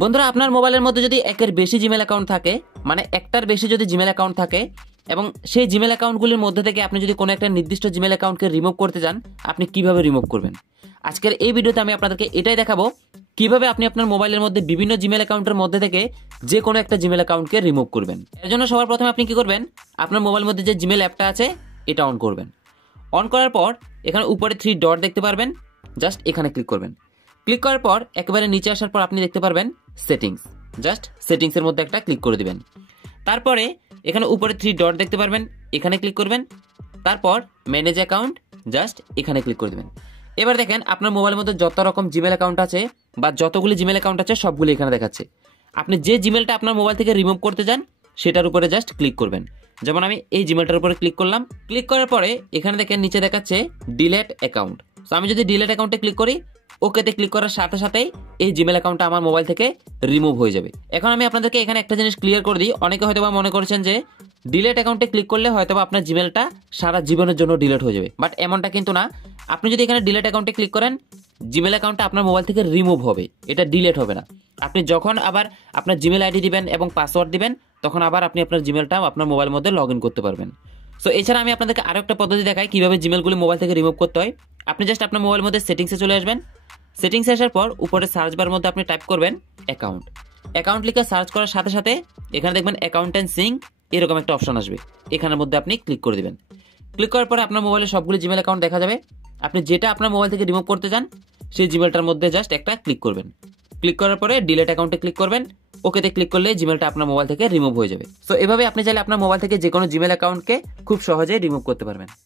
বন্ধুরা, আপনার মোবাইলের মধ্যে যদি একের বেশি জিমেল অ্যাকাউন্ট থাকে, মানে একটার বেশি যদি জিমেল অ্যাকাউন্ট থাকে এবং সেই জিমেল অ্যাকাউন্টগুলির মধ্যে থেকে আপনি যদি কোনো একটা নির্দিষ্ট জিমেল অ্যাকাউন্টকে রিমুভ করতে চান, আপনি কিভাবে রিমুভ করবেন। আজকের এই ভিডিওতে আমি আপনাদেরকে এটাই দেখাবো কিভাবে আপনি আপনার মোবাইলের মধ্যে বিভিন্ন জিমেল অ্যাকাউন্টের মধ্যে থেকে যে কোনো একটা জিমেল অ্যাকাউন্টকে রিমুভ করবেন। এর জন্য সবার প্রথমে আপনি কি করবেন, আপনার মোবাইলের মধ্যে যে জিমেল অ্যাপটা আছে এটা অন করবেন। অন করার পর এখানে উপরে 3 ডট দেখতে পারবেন, জাস্ট এখানে ক্লিক করবেন। ক্লিক করার পর একেবারে নিচে আসার পর আপনি দেখতে পারবেন সেটিংস, জাস্ট সেটিংসের মধ্যে একটা ক্লিক করে দিবেন। তারপরে এখানে উপরে 3 ডট দেখতে পারবেন, এখানে ক্লিক করবেন। তারপর ম্যানেজ অ্যাকাউন্ট, জাস্ট এখানে ক্লিক করে দিবেন। এবার দেখেন আপনার মোবাইলের মধ্যে যত রকম জিমেল অ্যাকাউন্ট আছে বা যতগুলি জিমেল অ্যাকাউন্ট আছে সবগুলি এখানে দেখাচ্ছে। আপনি যে জিমেলটা আপনার মোবাইল থেকে রিমুভ করতে চান সেটার উপরে জাস্ট ক্লিক করবেন। যেমন আমি এই জিমেলটার উপরে ক্লিক করলাম। ক্লিক করার পরে এখানে দেখেন নিচে দেখাচ্ছে ডিলেট অ্যাকাউন্ট। তো আমি যদি ডিলেট অ্যাকাউন্টে ক্লিক করি, ওকেতে ক্লিক করার সাথে সাথেই এই জিমেল অ্যাকাউন্টটা আমার মোবাইল থেকে রিমুভ হয়ে যাবে। এখন আমি আপনাদেরকে এখানে একটা জিনিস ক্লিয়ার করে দিই। অনেকে হয়তো মনে করছেন যে ডিলেট অ্যাকাউন্টে ক্লিক করলে হয়তো আপনার জিমেলটা সারা জীবনের জন্য ডিলেট হয়ে যাবে, বাট এমনটা কিন্তু না। আপনি যদি এখানে ডিলেট অ্যাকাউন্টে ক্লিক করেন, জিমেল অ্যাকাউন্টটা আপনার মোবাইল থেকে রিমুভ হবে, এটা ডিলেট হবে না। আপনি যখন আবার আপনার জিমেল আইডি দিবেন এবং পাসওয়ার্ড দিবেন, তখন আবার আপনি আপনার জিমেলটা আপনার মোবাইলের মধ্যে লগ ইন করতে পারবেন। সো এছাড়া আমি আপনাদেরকে আরো একটা পদ্ধতি দেখাই কিভাবে জিমেলগুলি মোবাইল থেকে রিমুভ করতে হয়। আপনি জাস্ট আপনার মোবাইলের মধ্যে সেটিংসে চলে আসবেন। সেটিংসে আসার পর উপরে সার্চ বার মধ্যে আপনি টাইপ করবেন অ্যাকাউন্ট। অ্যাকাউন্ট লিখে সার্চ করার সাথে সাথে এখানে দেখবেন অ্যাকাউন্ট অ্যান্ড সিঙ্ক এরকম একটা অপশন আসবে, এখানের মধ্যে আপনি ক্লিক করে দিবেন। ক্লিক করার পরে আপনার মোবাইলে সবগুলো জিমেল অ্যাকাউন্ট দেখা যাবে। আপনি যেটা আপনার মোবাইল থেকে রিমুভ করতে চান সেই জিমেলটার মধ্যে জাস্ট একটা ক্লিক করবেন। ক্লিক করার পরে ডিলেট অ্যাকাউন্টে ক্লিক করবেন। ওকেতে ক্লিক করলে জিমেলটা আপনার মোবাইল থেকে রিমুভ হয়ে যাবে। সো এভাবে আপনি চাইলে আপনার মোবাইল থেকে যে কোনো জিমেল অ্যাকাউন্টকে খুব সহজেই রিমুভ করতে পারবেন।